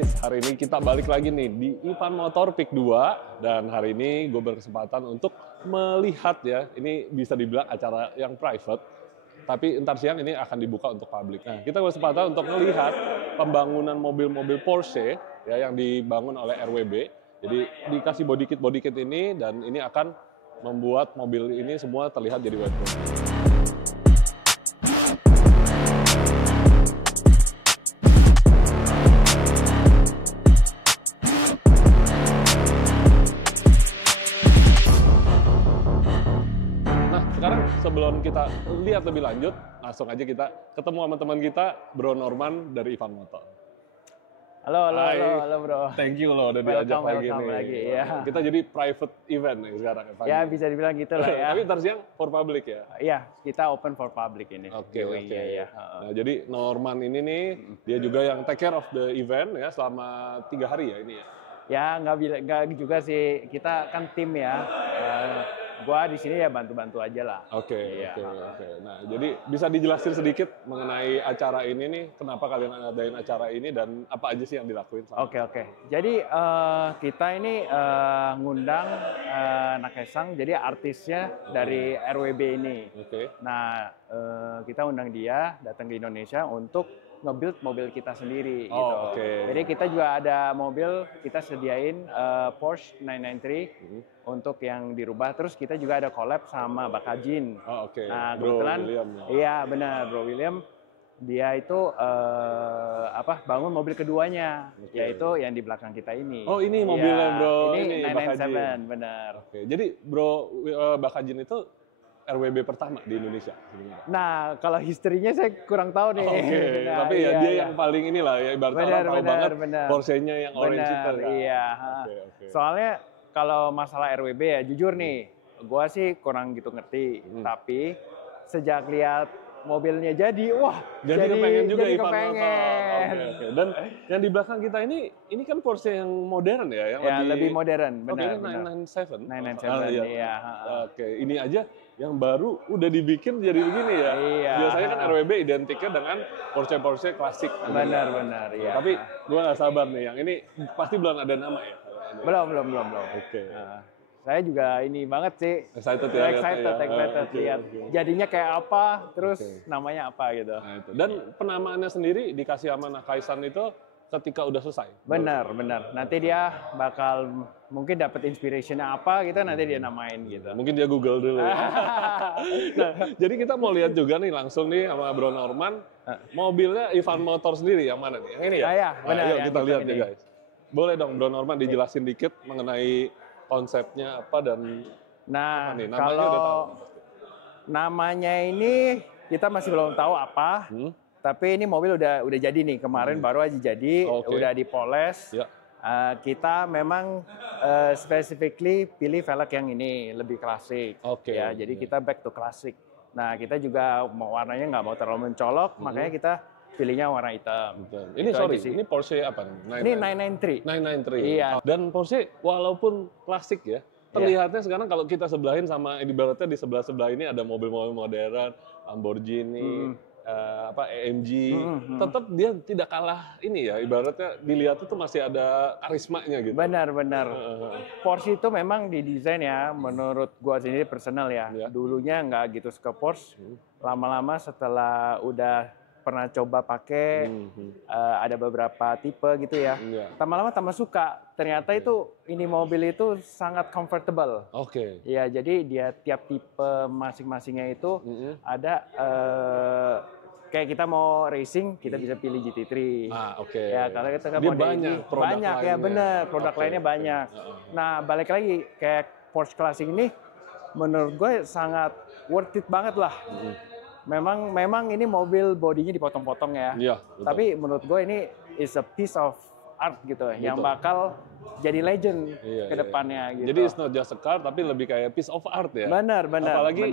guys, hari ini kita balik lagi nih di Ivan Motor Peak 2 dan hari ini gue berkesempatan untuk melihat ya, ini bisa dibilang acara yang private, tapi ntar siang ini akan dibuka untuk publik. Nah, kita berkesempatan untuk melihat pembangunan mobil-mobil Porsche ya yang dibangun oleh RWB. Jadi dikasih body kit ini dan ini akan membuat mobil ini semua terlihat jadi white gold. Sekarang sebelum kita lihat lebih lanjut, langsung aja kita ketemu sama teman kita, Bro Norman dari Ivan Motor. Halo bro. Thank you loh udah diajak welcome lagi. Ya. Kita jadi private event nih sekarang. Ya bisa dibilang gitu lah ya. Tapi ntar siang for public ya? Iya, kita open for public ini. Oke. Ya. Nah, jadi Norman ini nih, dia juga yang take care of the event ya selama 3 hari ya ini ya? Ya nggak juga sih, kita kan tim ya. Gua di sini ya bantu-bantu aja lah. Oke. Nah, jadi bisa dijelasin sedikit mengenai acara ini nih, kenapa kalian ngadain acara ini dan apa aja sih yang dilakuin? Oke. Jadi kita ini ngundang Nakesang, jadi artisnya dari RWB ini. Oke. Nah, kita undang dia datang ke Indonesia untuk nge-build mobil kita sendiri gitu. Jadi kita juga ada mobil, kita sediain Porsche 993 untuk yang dirubah. Terus kita juga ada collab sama Bakajin. Nah, kebetulan iya benar Bro William. Dia itu bangun mobil keduanya, yaitu yang di belakang kita ini. Oh, ini mobilnya Bro ini 997, Bakajin. benar. Jadi Bro Bakajin itu RWB pertama di Indonesia sebenarnya. Nah, kalau historinya saya kurang tahu nih. Nah, tapi ya dia yang paling inilah ya ibaratnya orang tahu banget Porsche-nya yang orange itu. Iya. Soalnya kalau masalah RWB ya jujur nih, gua sih kurang gitu ngerti. Tapi sejak lihat mobilnya jadi, wah, jadi kepengen juga jadi Ivan Motor. Dan yang di belakang kita ini kan Porsche yang modern ya, yang lebih modern, benar. 997. 997, iya. Oke, ini aja yang baru udah dibikin jadi begini ya. Iya. Biasanya kan RWB identiknya dengan Porsche klasik. Benar, iya. Tapi gua nggak sabar nih, yang ini pasti belum ada nama ya. Belum. Oke. Saya juga ini banget sih. Excited lihat jadinya kayak apa, terus namanya apa gitu. Nah, itu. Dan penamaannya sendiri dikasih sama Nakaisan itu ketika udah selesai. Benar. Nanti dia bakal mungkin dapat inspirationnya apa gitu, nanti dia namain gitu. Mungkin dia Google dulu ya. Nah, jadi kita mau lihat juga nih langsung nih sama Bro Norman, mobilnya Ivan Motor sendiri yang mana nih? Yang ini ya? Ya, benar. Ayo kita lihat ya guys. Boleh dong Bro Norman dijelasin dikit mengenai konsepnya apa dan nah, apa nih? Namanya kalau udah tahu. Namanya ini kita masih belum tahu apa. Tapi ini mobil udah jadi nih, kemarin baru aja jadi, udah dipoles. Ya. Kita memang specifically pilih velg yang ini lebih klasik. Ya, jadi kita back to klasik. Nah, kita juga warnanya nggak mau terlalu mencolok, makanya kita pilihnya warna hitam. Ini ini Porsche apa nih? Ini 993. 993. Iya. Dan Porsche walaupun klasik ya, terlihatnya sekarang kalau kita sebelahin sama ibaratnya di sebelah ini ada mobil-mobil modern, Lamborghini, AMG, tetap dia tidak kalah ini ya, ibaratnya dilihat itu masih ada karismanya gitu. Benar. Porsche itu memang didesain ya, menurut gua sendiri personal ya. Dulunya nggak gitu suka Porsche, lama-lama setelah udah pernah coba pakai, ada beberapa tipe gitu ya. Lama-lama tambah suka. Ternyata ini mobil itu sangat comfortable. Ya, jadi dia tiap tipe masing-masingnya itu ada kayak kita mau racing, kita bisa pilih GT3. Ya, kalau kita mau banyak ya bener, produk lainnya banyak. Nah, balik lagi kayak Porsche klasik ini, menurut gue sangat worth it banget lah. Memang ini mobil bodinya dipotong-potong ya. Tapi menurut gue ini is a piece of art gitu, yang bakal jadi legend ke depannya gitu. Jadi it's not just a car, tapi lebih kayak piece of art ya. Benar. Apalagi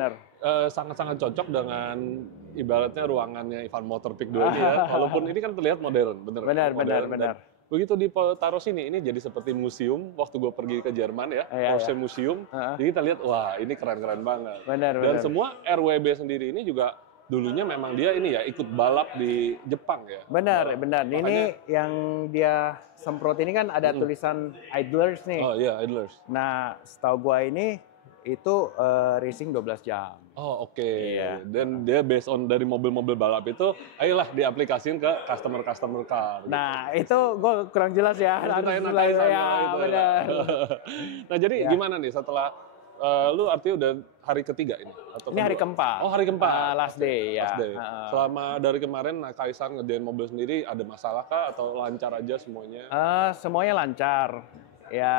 sangat-sangat cocok dengan ibaratnya ruangannya Ivan Motor Peak 2 ini ya. Walaupun ini kan terlihat modern, benar. Begitu ditaruh sini, ini jadi seperti museum. Waktu gue pergi ke Jerman ya, Porsche Museum. Jadi kita lihat, wah ini keren-keren banget. Benar. Dan semua RWB sendiri ini juga dulunya memang dia ini ya ikut balap di Jepang ya. Benar, Balap. benar. Makanya, Ini yang dia semprot ini kan ada tulisan idlers nih. oh iya, idlers. Nah, setahu gua ini itu racing 12 jam. Oh oke. Iya. Dan dia based on dari mobil-mobil balap itu, ayolah diaplikasikan ke customer car. gitu. Nah, itu gua kurang jelas ya. Harus Harus ditanya mulai Nakaisan ya, kalau itu ya. benar. Nah jadi Ya. gimana nih setelah lu artinya udah hari ketiga ini? Atau Ini hari kedua? keempat. Oh hari keempat. Last day ya. Last day. Selama dari kemarin Nakaisan ngerjain mobil sendiri ada masalah kah atau lancar aja semuanya? Semuanya lancar. Ya,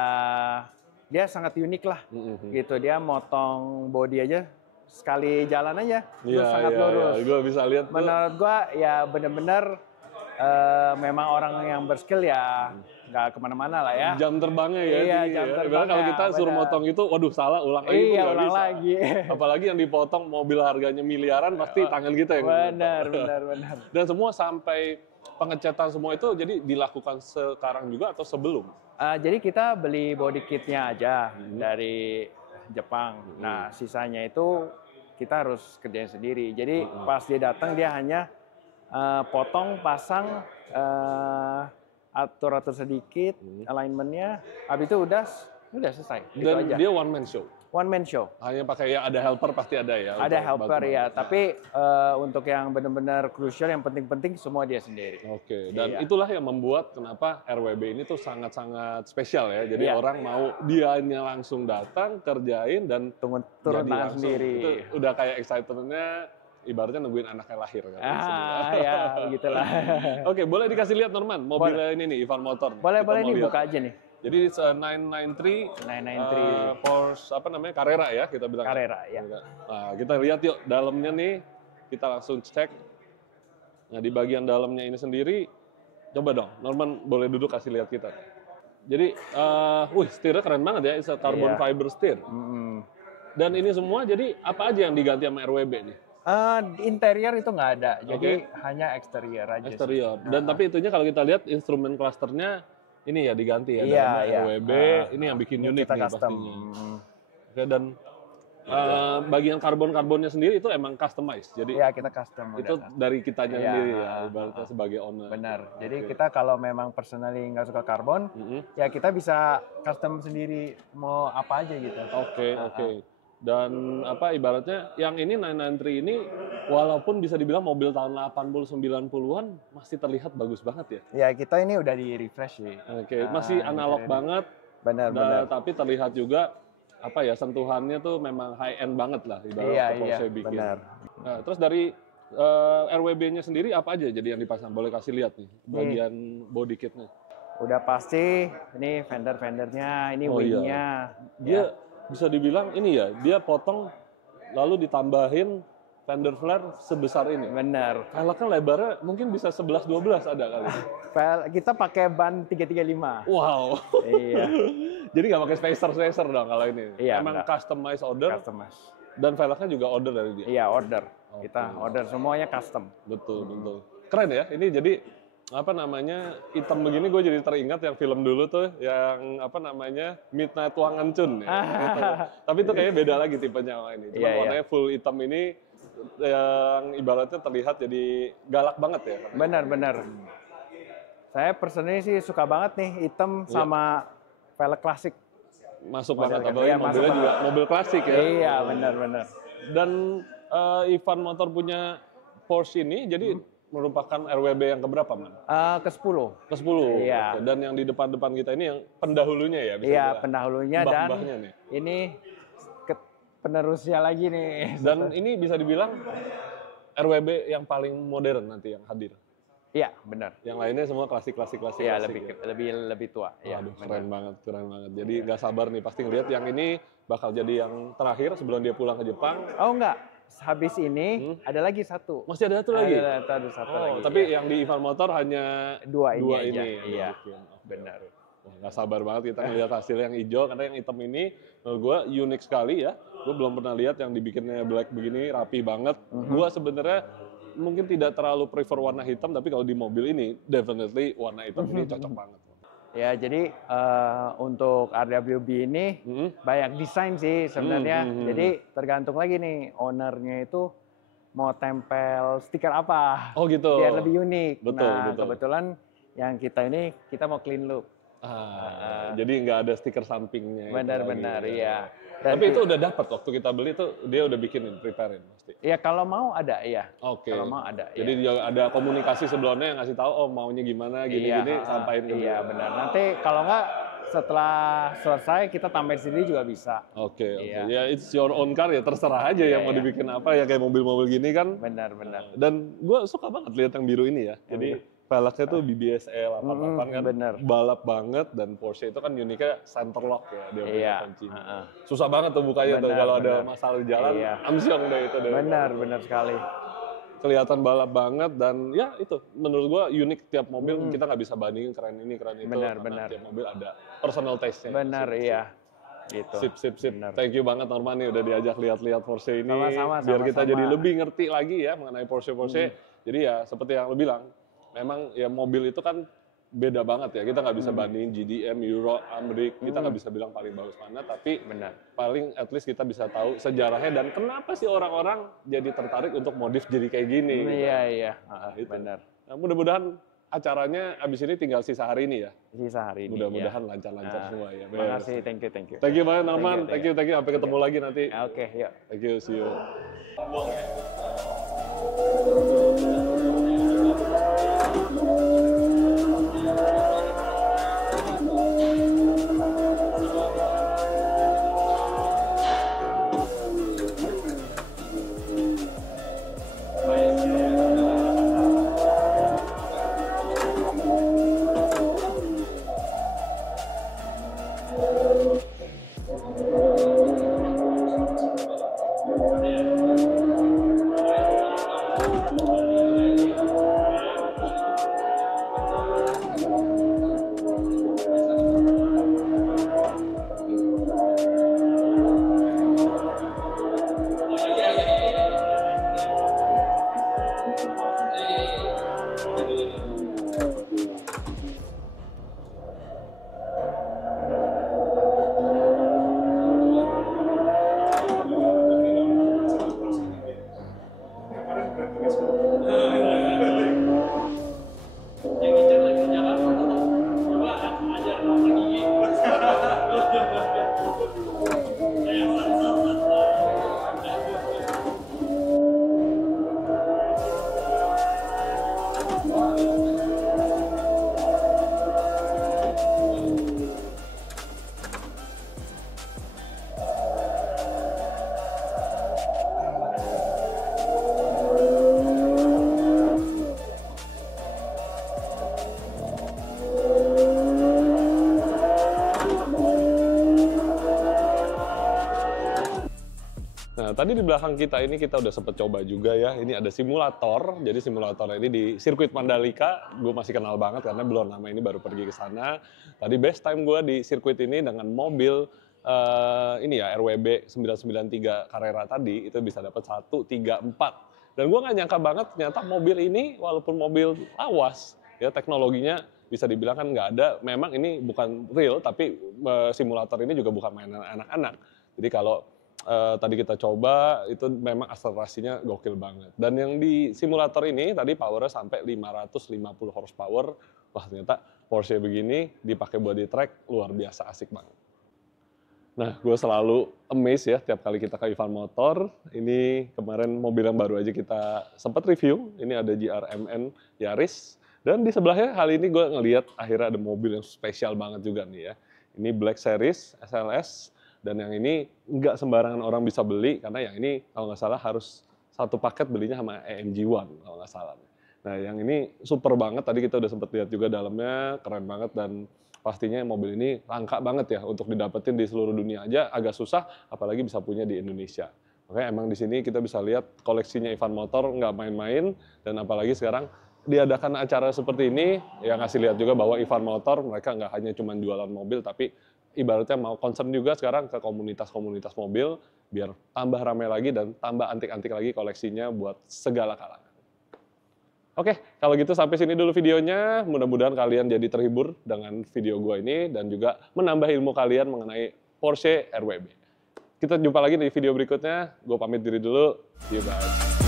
dia sangat unik lah. Gitu, dia motong body aja sekali jalan aja, terus sangat lurus. Gue bisa lihat tuh. Menurut gua ya bener-bener memang orang yang berskill ya nggak kemana-mana lah ya. Jam terbangnya ya. Iya, tinggi jam ya. terbangnya, Ibaratnya kalau kita suruh benar. motong itu, waduh salah, ulang lagi pun Iya, nggak ulang bisa. lagi. Apalagi yang dipotong mobil harganya miliaran, pasti tangan kita yang Benar, ngepotong. benar. Dan semua sampai pengecatan semua itu jadi dilakukan sekarang juga atau sebelum? Jadi kita beli body kitnya aja dari Jepang. Nah, sisanya itu kita harus kerjain sendiri. Jadi pas dia datang dia hanya potong, pasang, atur-atur sedikit, alignmentnya. Habis itu udah selesai. Gitu Dan aja. dia one man show. One man show. Hanya pakai ya ada helper pasti ada ya. Ada untuk helper bantu-bantu. ya, tapi untuk yang benar-benar krusial, yang penting-penting semua dia sendiri. Oke, dan Iya. itulah yang membuat kenapa RWB ini tuh sangat-sangat spesial ya. Jadi Iya. orang mau dianya langsung datang, kerjain dan Turun jadi tangan langsung. sendiri. Itu udah kayak excitementnya, ibaratnya nungguin anaknya lahir kan. Ya, begitulah. Oke, boleh dikasih lihat Norman mobilnya ini nih, Ivan Motor. Boleh, Kita mau nih lihat. buka aja nih. Jadi 993, 993. Porsche apa namanya Carrera ya kita bilang. Carrera, ya. Nah kita lihat yuk dalamnya nih, kita langsung cek. Nah di bagian dalamnya ini sendiri, coba dong Norman boleh duduk kasih lihat kita. Jadi, setirnya keren banget ya, it's a carbon Iya. fiber steer. Dan ini semua jadi apa aja yang diganti sama RWB nih? Interior itu nggak ada, jadi hanya eksterior aja. sih. Eksterior. Dan tapi itunya kalau kita lihat instrumen clusternya ini ya diganti ya, Iya, dari iya. RWB, ini yang bikin Ini unik kita nih custom. pastinya. Oke, dan bagian karbon-karbonnya sendiri itu emang customized. Jadi Iya, kita custom. itu udah. dari kitanya Iya. sendiri ya, ibaratnya sebagai owner. Benar. Jadi Oke. kita kalau memang personally nggak suka karbon, ya kita bisa custom sendiri mau apa aja gitu. Oke. Dan apa ibaratnya yang ini 993 ini walaupun bisa dibilang mobil tahun 80 90-an masih terlihat bagus banget ya. Ya kita ini udah di refresh sih. Oke, masih analog interior. banget. Benar. Tapi terlihat juga apa ya sentuhannya tuh memang high end banget lah ibarat Iya, Porsche bikin. benar. Nah, terus dari RWB-nya sendiri apa aja jadi yang dipasang? Boleh kasih lihat nih bagian body kitnya. Udah pasti ini fender-fendernya, ini Oh, iya. wingnya. Dia bisa dibilang ini ya, dia potong lalu ditambahin fender flare sebesar ini. Bener. Velgnya lebarnya mungkin bisa 11-12 ada kali. Kita pakai ban 335. Wow. Iya. Jadi nggak pakai spacer dong kalau ini. Iya, Emang enggak. customized order Customize. dan velgnya juga order dari dia. Iya, order. Oke. Kita order semuanya custom. Betul. Keren ya. Ini jadi apa namanya hitam begini gue jadi teringat yang film dulu tuh yang apa namanya Midnight Wangan Chun ya. Gitu. Tapi itu kayaknya beda lagi tipenya sama ini. Cuma Iya, warnanya full hitam ini yang ibaratnya terlihat jadi galak banget ya. Benar. Saya personally sih suka banget nih hitam sama velg klasik. Masuk Model banget kan? apalagi Iya, masuk mobilnya juga banget. mobil klasik ya. Iya, benar. Dan Ivan Motor punya Porsche ini jadi merupakan RWB yang keberapa, Man? Ke-10. Ke-10. Iya. Oke. Dan yang di depan-depan kita ini yang pendahulunya ya bisa Iya, dibilang. pendahulunya dan Mbah-mbahnya nih. ini penerusnya lagi nih. Dan ini bisa dibilang RWB yang paling modern nanti yang hadir. Iya, benar. Yang lainnya semua klasik. Iya, ya. lebih tua. Iya, Waduh, benar. keren banget. Jadi nggak sabar nih pasti ngeliat yang ini bakal jadi yang terakhir sebelum dia pulang ke Jepang. Oh enggak, habis ini ada lagi satu. Masih ada satu lagi? Ada satu Oh, lagi. tapi ya. yang di Ivan Motor hanya Dua ini aja. yang Iya, dibikin. Oke. benar. Wah, nggak sabar banget kita ngeliat hasil yang hijau karena yang hitam ini menurut gue unik sekali ya. Gue belum pernah lihat yang dibikinnya black begini rapi banget. Gue sebenarnya mungkin tidak terlalu prefer warna hitam tapi kalau di mobil ini definitely warna hitam ini cocok banget. Ya, jadi untuk RWB ini banyak desain sih sebenarnya. Jadi tergantung lagi nih ownernya itu mau tempel stiker apa. Oh gitu. Biar lebih unik. Betul, Nah, betul. kebetulan yang kita mau clean look. Jadi nggak ada stiker sampingnya. Benar-benar, lagi, iya. Dan tapi itu udah dapat waktu kita beli tuh dia udah bikinin, preparein pasti. Iya, kalau mau ada, iya. Oke. Kalau mau ada. Jadi ada komunikasi sebelumnya yang ngasih tahu, oh maunya gimana, gini-gini, sampaikan ke Iya, dia. benar. Nanti kalau nggak setelah selesai kita tambahin sendiri juga bisa. Oke. Iya. Ya it's your own car ya, terserah aja yang mau dibikin apa ya, kayak mobil-mobil gini kan. Benar. Dan gue suka banget lihat yang biru ini ya. Jadi velgnya tuh BBSE 88 kan, bener. balap banget, dan Porsche itu kan uniknya center lock ya, dia punya Iya. kuncinya. Susah banget tuh bukanya tuh, kalau ada masalah di jalan, amsyong deh itu deh. Benar sekali. Kelihatan balap banget, dan ya itu menurut gua unik tiap mobil, kita nggak bisa bandingin keren ini keren itu. Benar. Tiap mobil ada personal taste-nya. Benar, iya. Gitu. Sip. Thank you banget Norman nih udah diajak lihat-lihat Porsche ini. Sama-sama, biar kita sama-sama. jadi lebih ngerti lagi ya mengenai Porsche. Jadi ya seperti yang lo bilang, memang ya mobil itu kan beda banget ya. Kita nggak bisa bandingin GDM, Euro, Amrik. Kita nggak bisa bilang paling bagus mana, tapi paling at least kita bisa tahu sejarahnya dan kenapa sih orang-orang jadi tertarik untuk modif jadi kayak gini. Iya. Gitu. Benar. Nah, mudah-mudahan acaranya abis ini tinggal sisa hari ini ya. Sisa hari ini. Mudah-mudahan lancar-lancar semua ya. Terima kasih, thank you. Thank you banget Norman, thank you. Sampai ketemu lagi nanti. Oke, yuk. Thank you, see you. Nah, tadi di belakang kita ini kita udah sempet coba juga ya. Ini ada simulator. Jadi simulator ini di sirkuit Mandalika. Gue masih kenal banget karena belum lama ini baru pergi ke sana. Tadi best time gue di sirkuit ini dengan mobil ini ya RWB 993 Carrera tadi itu bisa dapat 134. Dan gue nggak nyangka banget ternyata mobil ini walaupun mobil lawas ya teknologinya bisa dibilang kan nggak ada. Memang ini bukan real tapi simulator ini juga bukan mainan anak-anak. Jadi kalau tadi kita coba itu memang akselerasinya gokil banget. Dan yang di simulator ini tadi powernya sampai 550 horsepower. Wah ternyata Porsche begini dipakai body track luar biasa asik banget. Nah gue selalu amazed ya tiap kali kita ke Ivan Motor. Ini kemarin mobil yang baru aja kita sempat review. Ini ada GR-MN Yaris. Dan di sebelahnya kali ini gue ngelihat akhirnya ada mobil yang spesial banget juga nih ya. Ini Black Series SLS. Dan yang ini nggak sembarangan orang bisa beli, karena yang ini kalau nggak salah harus satu paket belinya sama AMG One kalau nggak salah. Nah yang ini super banget, tadi kita udah sempet lihat juga dalamnya, keren banget dan pastinya mobil ini langka banget ya untuk didapetin di seluruh dunia aja agak susah, apalagi bisa punya di Indonesia. Makanya emang di sini kita bisa lihat koleksinya Ivan Motor nggak main-main, dan apalagi sekarang diadakan acara seperti ini, ya ngasih lihat juga bahwa Ivan Motor mereka nggak hanya cuma jualan mobil, tapi ibaratnya mau concern juga sekarang ke komunitas-komunitas mobil, biar tambah ramai lagi dan tambah antik-antik lagi koleksinya buat segala kalangan. Oke, kalau gitu sampai sini dulu videonya. Mudah-mudahan kalian jadi terhibur dengan video gua ini dan juga menambah ilmu kalian mengenai Porsche RWB. Kita jumpa lagi di video berikutnya. Gua pamit diri dulu. See you guys.